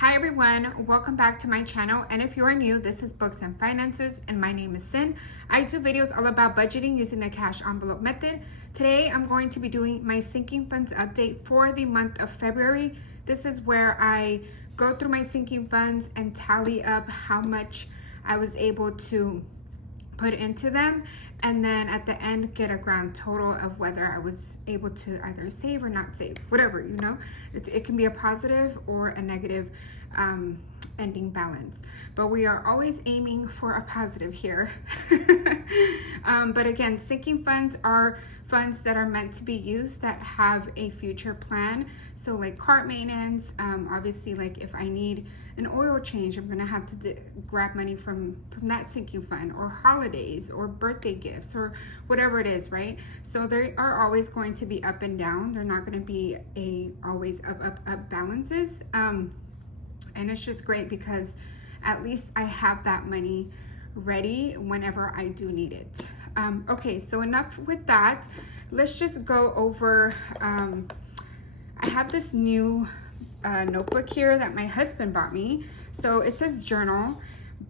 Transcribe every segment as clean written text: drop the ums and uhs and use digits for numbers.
Hi everyone, welcome back to my channel, and if you are new, this is Books and Finances and my name is Sin. I do videos all about budgeting using the cash envelope method. Today I'm going to be doing my sinking funds update for the month of February. This is where I go through my sinking funds and tally up how much I was able to put into them, and then at the end get a grand total of whether I was able to either save or not save, whatever, you know. It can be a positive or a negative ending balance, but we are always aiming for a positive here. But again, sinking funds are funds that are meant to be used that have a future plan. So like car maintenance, obviously, like if I need an oil change, I'm gonna have to grab money from that sinking fund, or holidays or birthday gifts or whatever it is, right? So they are always going to be up and down. They're not gonna be always up balances. And it's just great because at least I have that money ready whenever I do need it. Okay, so enough with that. Let's just go over, I have this new notebook here that my husband bought me. So it says journal,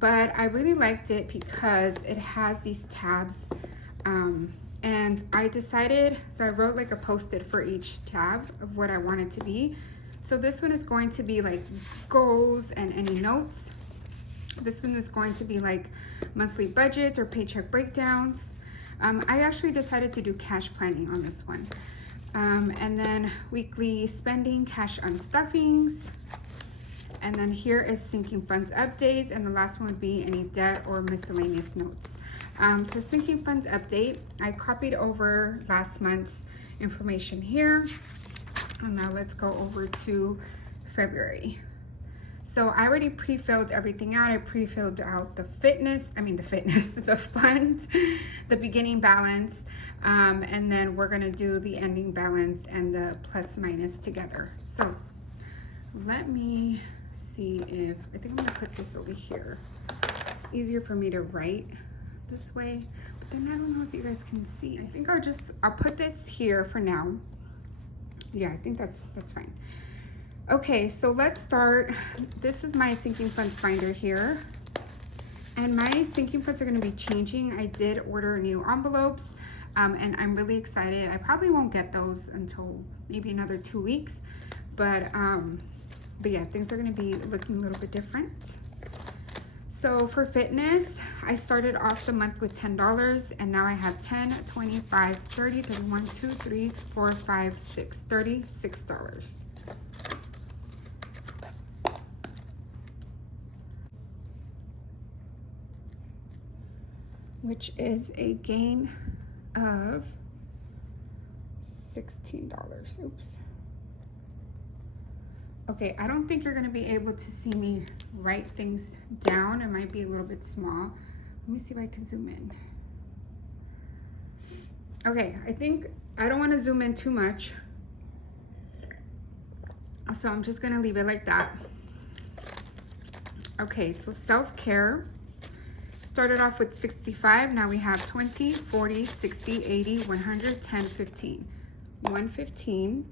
but I really liked it because it has these tabs, and I decided, so I wrote like a post-it for each tab of what I want it to be. So this one is going to be like goals and any notes. This one is going to be like monthly budgets or paycheck breakdowns. I actually decided to do cash planning on this one. And then weekly spending, cash on stuffings. And then here is sinking funds updates. And the last one would be any debt or miscellaneous notes. So sinking funds update, I copied over last month's information here. And now let's go over to February. So I already pre-filled everything out. I pre-filled out the fund, the beginning balance, and then we're gonna do the ending balance and the plus minus together. So let me see if, I think I'm gonna put this over here. It's easier for me to write this way, but then I don't know if you guys can see. I think I'll put this here for now. Yeah, I think that's fine. Okay, so let's start. This is my sinking funds binder here. And my sinking funds are gonna be changing. I did order new envelopes, and I'm really excited. I probably won't get those until maybe another 2 weeks. But yeah, things are gonna be looking a little bit different. So for fitness, I started off the month with $10, and now I have 10, 25, 30, 31, 2, 3, 4, 5, 6, $36. Which is a gain of $16. Oops. Okay, I don't think you're gonna be able to see me write things down. It might be a little bit small. Let me see if I can zoom in. Okay, I don't wanna zoom in too much. So I'm just gonna leave it like that. Okay, so self-care. Started off with 65, now we have 20, 40, 60, 80, 100, 10, 15. 115.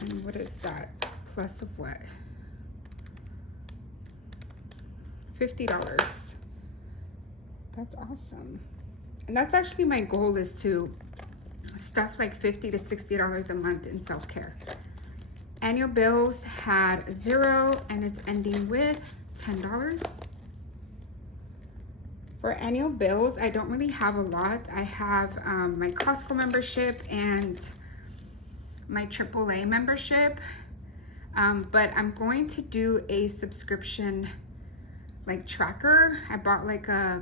And what is that? Plus of what? $50. That's awesome. And that's actually my goal, is to stuff like $50 to $60 a month in self-care. Annual bills had 0, and it's ending with $10. For annual bills, I don't really have a lot. I have my Costco membership and my AAA membership, but I'm going to do a subscription like tracker. I bought like a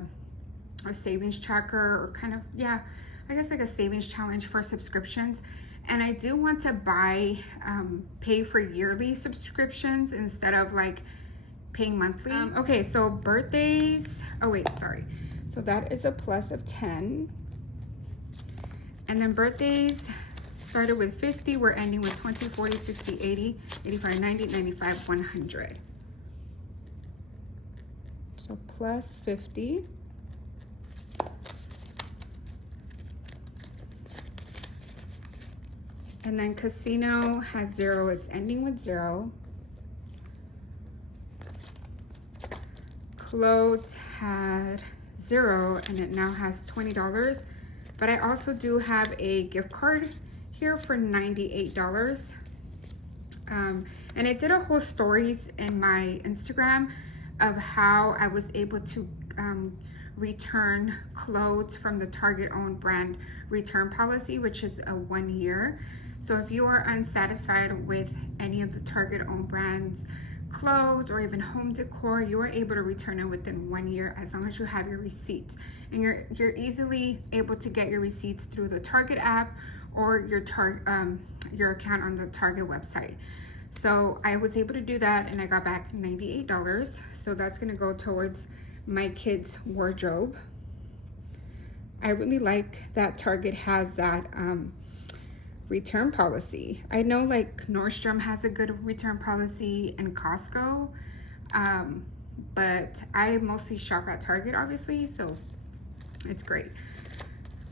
savings tracker, or kind of, yeah, I guess like a savings challenge for subscriptions. And I do want to pay for yearly subscriptions instead of like paying monthly. Okay, so birthdays, oh wait, sorry. So that is a plus of 10. And then birthdays started with 50, we're ending with 20, 40, 60, 80, 85, 90, 95, 100. So plus 50. And then casino has 0, it's ending with 0. Clothes had 0 and it now has $20. But I also do have a gift card here for $98. And I did a whole stories in my Instagram of how I was able to return clothes from the Target owned brand return policy, which is a 1 year. So if you are unsatisfied with any of the Target owned brands clothes or even home decor, you are able to return it within 1 year as long as you have your receipts. And you're easily able to get your receipts through the Target app or your account on the Target website. So I was able to do that and I got back $98. So that's gonna go towards my kids' wardrobe. I really like that Target has that return policy. I know like Nordstrom has a good return policy and Costco, but I mostly shop at Target obviously, so it's great.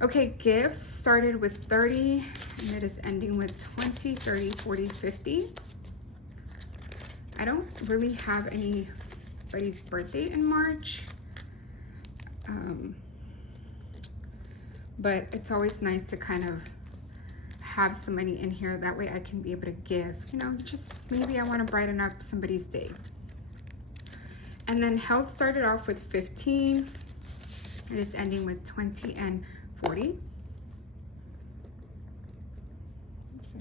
Okay, gifts started with 30 and it is ending with 20, 30, 40, 50. I don't really have anybody's birthday in March, but it's always nice to kind of have some money in here. That way I can be able to give, you know, just maybe I want to brighten up somebody's day. And then health started off with 15. It is ending with 20 and 40. Oops,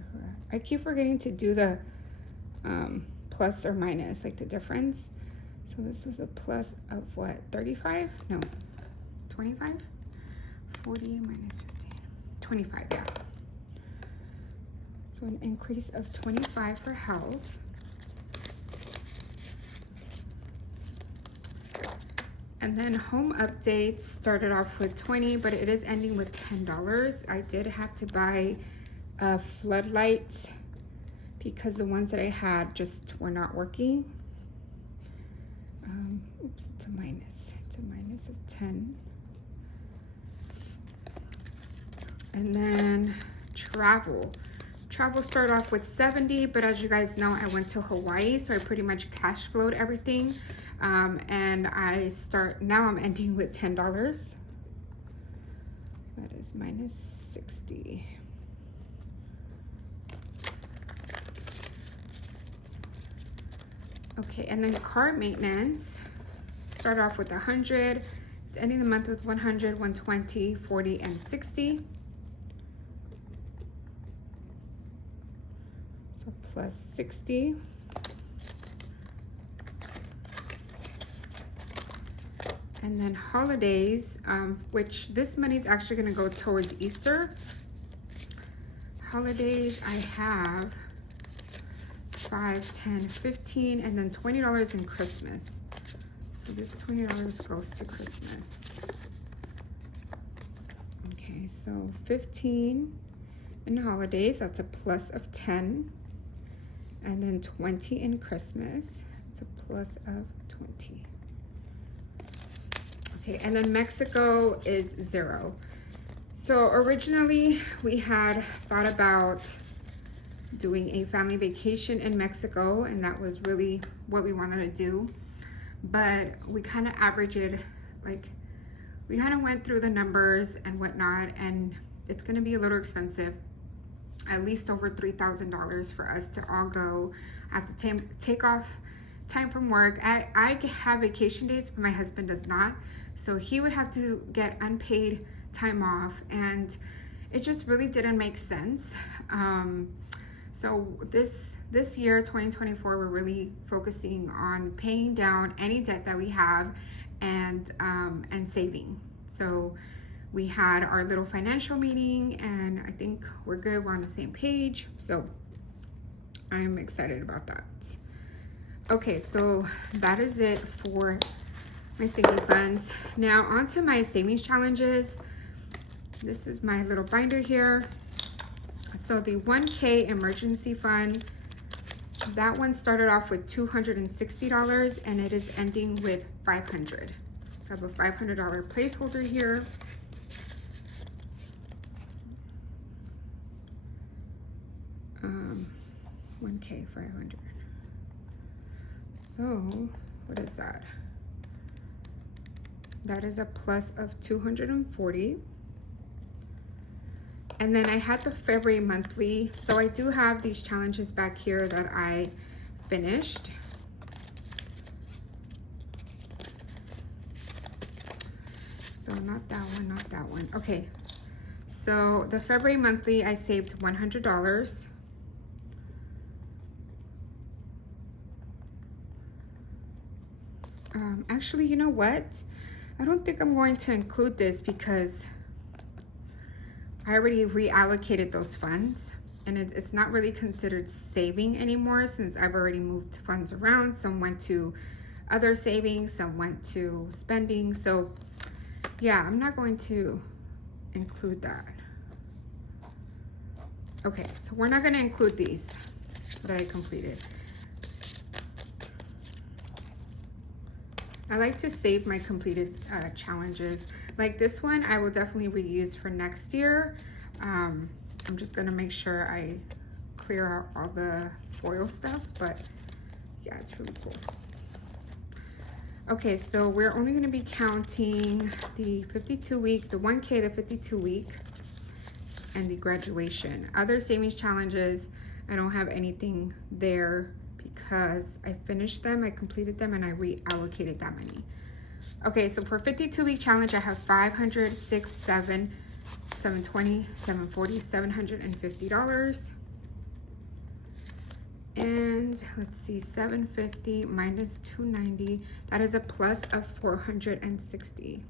I keep forgetting to do the plus or minus, like the difference. So this was a plus of what, 35? No, 25? 40 minus 15, 25, yeah. So an increase of 25 for health. And then home updates started off with 20, but it is ending with $10. I did have to buy a floodlight because the ones that I had just were not working. Oops, it's a minus of 10. And then travel started off with 70, but as you guys know, I went to Hawaii, so I pretty much cash flowed everything. And now I'm ending with $10. That is minus 60. Okay, and then car maintenance start off with 100. It's ending the month with 100, 120, 40, and 60. So plus 60. And then holidays, which this money is actually going to go towards Easter. Holidays, I have 5, 10, 15, and then $20 in Christmas. So this $20 goes to Christmas. Okay, so 15 in holidays, that's a plus of 10. And then 20 in Christmas, it's a plus of 20. Okay, and then Mexico is 0. So originally we had thought about doing a family vacation in Mexico, and that was really what we wanted to do. But we kind of averaged it, like we kind of went through the numbers and whatnot, and it's gonna be a little expensive, at least over $3,000 for us to all go. I have to take off time from work. I have vacation days, but my husband does not. So he would have to get unpaid time off, and it just really didn't make sense. So this year, 2024, we're really focusing on paying down any debt that we have and saving. So we had our little financial meeting, and I think we're good. We're on the same page. So I'm excited about that. Okay, so that is it for my sinking funds. Now on to my savings challenges. This is my little binder here. So the 1K emergency fund, that one started off with $260 and it is ending with $500. So I have a $500 placeholder here. 1K 500. So what is that? That is a plus of 240. And then I had the February monthly. So I do have these challenges back here that I finished. So not that one, not that one. Okay. So the February monthly, I saved $100. Actually, you know what? I don't think I'm going to include this because I already reallocated those funds, and it's not really considered saving anymore since I've already moved funds around. Some went to other savings, some went to spending. So yeah, I'm not going to include that. Okay, so we're not going to include these that I completed. I like to save my completed challenges. Like this one, I will definitely reuse for next year. I'm just gonna make sure I clear out all the foil stuff, but yeah, it's really cool. Okay, so we're only gonna be counting the 52 week, the 1K, the 52 week, and the graduation. Other savings challenges, I don't have anything there because I finished them, I completed them, and I reallocated that money. Okay, so for 52 week challenge, I have 500, 6, 7, 720, 740, $750. And let's see, 750 minus 290, that is a plus of 460.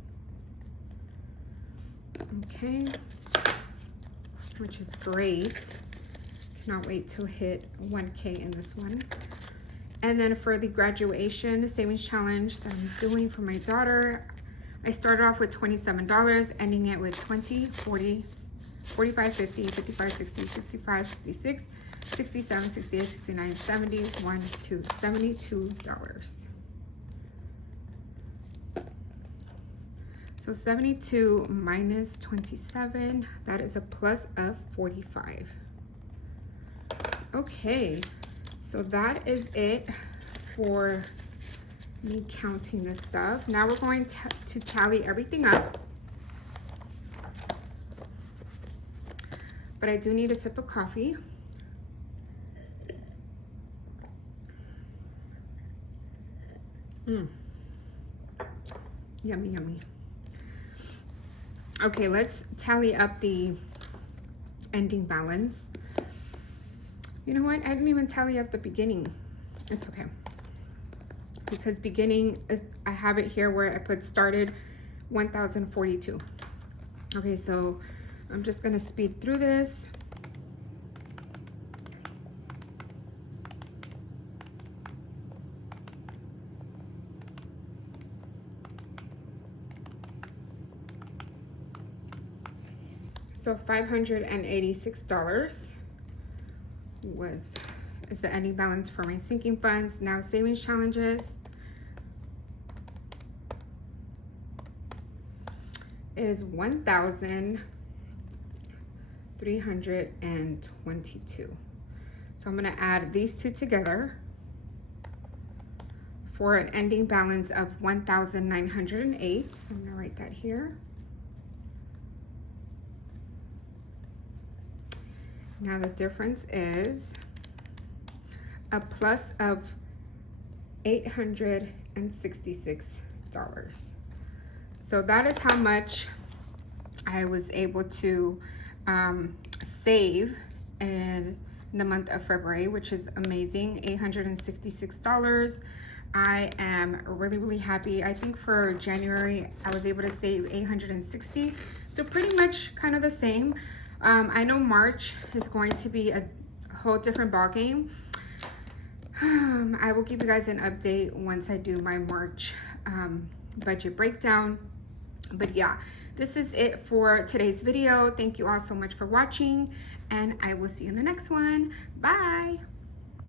Okay, which is great. Cannot wait to hit 1K in this one. And then for the graduation savings challenge that I'm doing for my daughter, I started off with $27, ending it with 20, 40, 45, 50, 55, 60, 65, 66, 67, 68, 69, 70, 1, 2, $72. So 72 minus 27, that is a plus of 45. Okay, so that is it for me counting this stuff. Now we're going to tally everything up. But I do need a sip of coffee. Yummy, yummy. Okay, let's tally up the ending balance. You know what? I didn't even tally up the beginning. It's okay. Because beginning, I have it here where I put started 1,042. Okay, so I'm just gonna speed through this. So $586 is the ending balance for my sinking funds. Now savings challenges is 1,322. So I'm gonna add these two together for an ending balance of 1,908. So I'm gonna write that here. Now the difference is a plus of $866. So that is how much I was able to save in the month of February, which is amazing, $866. I am really, really happy. I think for January, I was able to save $860. So pretty much kind of the same. I know March is going to be a whole different ballgame. I will give you guys an update once I do my March budget breakdown. But yeah, this is it for today's video. Thank you all so much for watching, and I will see you in the next one. Bye.